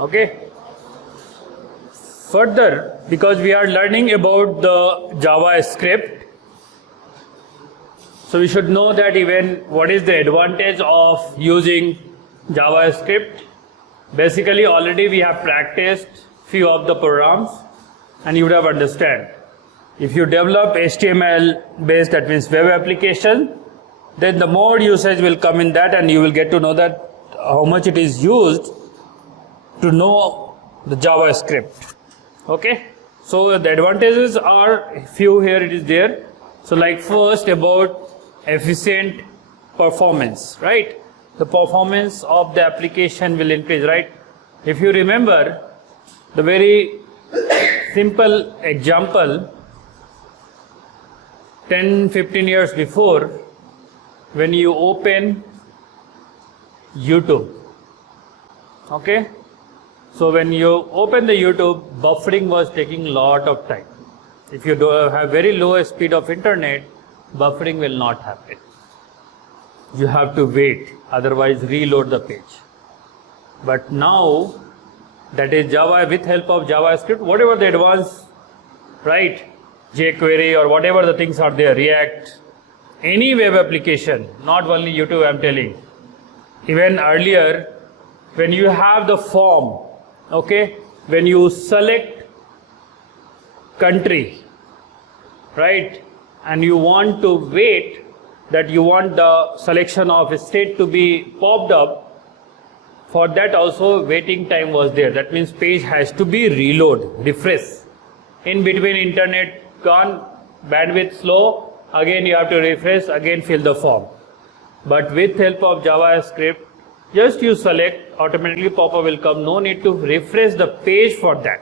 Okay. Further, because we are learning about the JavaScript, so we should know that even what is the advantage of using JavaScript. Basically, already we have practiced few of the programs and you would have understand. If you develop HTML based, that means web application, then the more usage will come in that and you will get to know that how much it is used to know the JavaScript. Okay, so the advantages are few here it is there. So like first about efficient performance, right? The performance of the application will increase, right? If you remember the very simple example 10-15 years before, when you open YouTube, okay, so when you open the YouTube, buffering was taking lot of time. If you do have very low speed of internet, buffering will not happen. You have to wait, otherwise reload the page. But now, that is Java, with help of JavaScript, whatever the advanced, right, jQuery or whatever the things are there, React, any web application, not only YouTube I am telling. Even earlier, when you have the form, okay, when you select country, right, and you want to wait, that you want the selection of a state to be popped up, for that also waiting time was there. That means page has to be reload, refresh. In between internet gone, bandwidth slow, again you have to refresh, again fill the form. But with help of JavaScript, just you select, automatically pop-up will come, no need to refresh the page for that,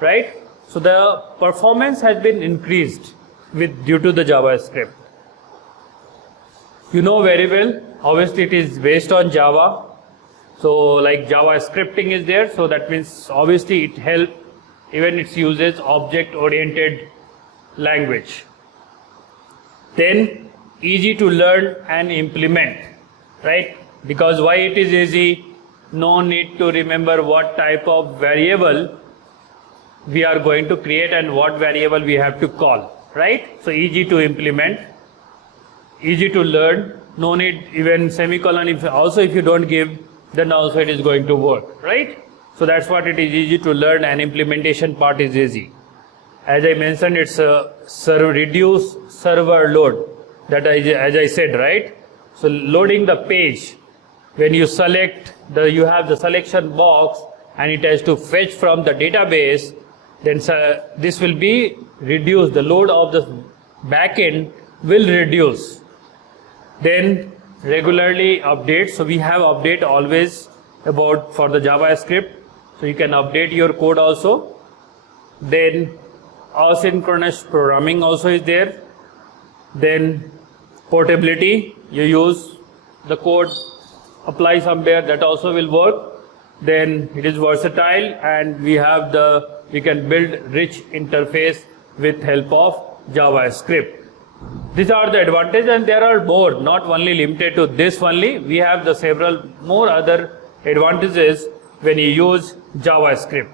right? So the performance has been increased due to the JavaScript. You know very well, obviously it is based on Java. So like Java scripting is there, so that means obviously it helps, even its uses object-oriented language. Then easy to learn and implement, right? Because why it is easy? No need to remember what type of variable we are going to create and what variable we have to call, right? So easy to implement, easy to learn, no need even semicolon, if you don't give, then also it is going to work, right? So that's what it is, easy to learn, and implementation part is easy. As I mentioned, it's a reduce server load, that as I said, right? So loading the page, when you select, you have the selection box and it has to fetch from the database, then this will be reduced, the load of the backend will reduce. Then regularly update, so we have update always about for the JavaScript, so you can update your code also. Then asynchronous programming also is there. Then portability, you use the code, apply somewhere, that also will work. Then it is versatile, and we can build rich interface with help of JavaScript. These are the advantages, and there are more, not only limited to this only. We have the several more other advantages when you use JavaScript.